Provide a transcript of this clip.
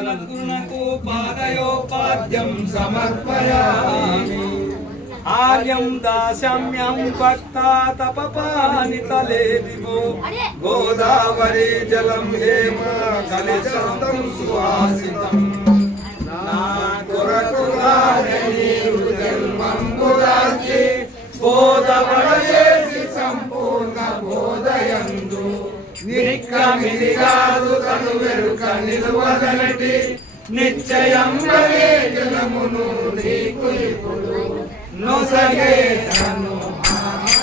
శ్రీమద్గురునకు పాదయోపాద్యం సమర్పయామి. ఆర్యం దాస్యమ్యం భక్తా తపపాని తలే విభో గోదావరి జలం హేమ కలిశస్తం సువాసితం. నా కొరకు నీరు జన్మంబురాచి బోధపడచేసి సంపూర్ణ బోధయందు. నిక్కమిది కాదు తను వెరుక నిలువదనటి నిశ్చయం జలమును నీకు ఇప్పుడు. నొసగే తను